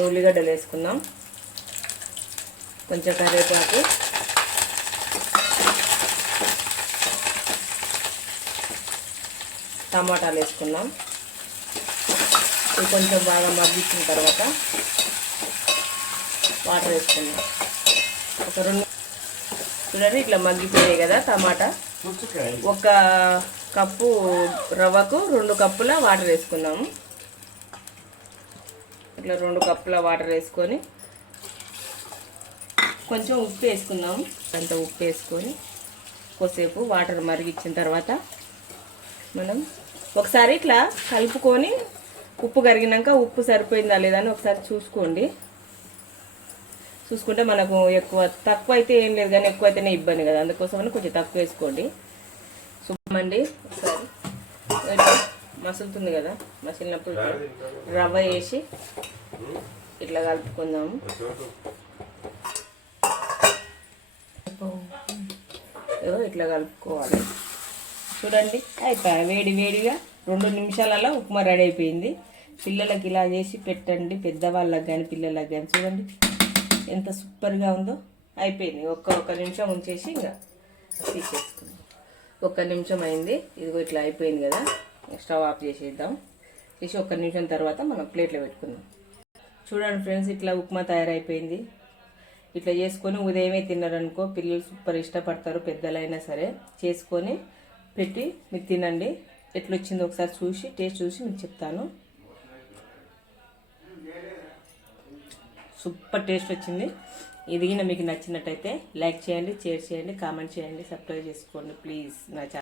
కొన్ని ఉల్లిగడ్డలు వేసుకుందాం, కొంచెం కరివేపాకు, టమాటాలు వేసుకుందాం. ఇది కొంచెం బాగా మగ్గించిన తర్వాత వాటర్ వేసుకుందాం. ఒక 2 చూడండి ఇట్లా మగ్గిపోయాయి కదా టమాటా. 1 కప్పు రవ్వకు 2 కప్పుల వాటర్ వేసుకుందాము. ఇట్లా 2 కప్పుల వాటర్ వేసుకొని కొంచెం ఉప్పు వేసుకుందాము. అంత ఉప్పు వేసుకొని కొద్దిసేపు వాటర్ మరిగించిన తర్వాత మనం ఒకసారి ఇట్లా కలుపుకొని ఉప్పు కరిగినాక ఉప్పు సరిపోయిందా లేదా అని ఒకసారి చూసుకోండి. చూసుకుంటే మనకు తక్కువ అయితే ఏం లేదు, కానీ ఎక్కువ అయితేనే ఇబ్బంది కదా, అందుకోసమని కొంచెం తక్కువ వేసుకోండి. శుభ్రమండి ఒకసారి ఇట్లా మసులుతుంది కదా, మసిలినప్పుడు రవ్వ వేసి ఇట్లా కలుపుకుందాము. ఇట్లా కలుపుకోవాలి. చూడండి అయిపోయి వేడి వేడిగా 2 నిమిషాలలో ఉప్మా రెడీ అయిపోయింది. పిల్లలకి ఇలా చేసి పెట్టండి, పెద్దవాళ్ళకి కానీ పిల్లలకి కానీ. చూడండి ఎంత సూపర్గా ఉందో. అయిపోయింది. ఒక్క నిమిషం ఉంచేసి ఇంకా తీసేసుకుందాం. 1 నిమిషం అయింది. ఇదిగో ఇట్లా అయిపోయింది కదా, స్టవ్ ఆఫ్ చేసేద్దాం. చేసి 1 నిమిషం తర్వాత మనం ప్లేట్లో పెట్టుకుందాం. చూడండి ఫ్రెండ్స్, ఇట్లా ఉప్మా తయారైపోయింది. ఇట్లా చేసుకొని ఉదయమే తిన్నారనుకో పిల్లలు సూపర్ ఇష్టపడతారు, పెద్దలైనా సరే. చేసుకొని పెట్టి మీరు తినండి. ఎట్లొచ్చిందో ఒకసారి చూసి టేస్ట్ చూసి మీకు చెప్తాను. సూపర్ టేస్ట్ వచ్చింది. ఇది మీకు నచ్చినట్టయితే లైక్ చేయండి, షేర్ చేయండి, కామెంట్ చేయండి, సబ్స్క్రైబ్ చేసుకోండి ప్లీజ్ నా ఛానల్.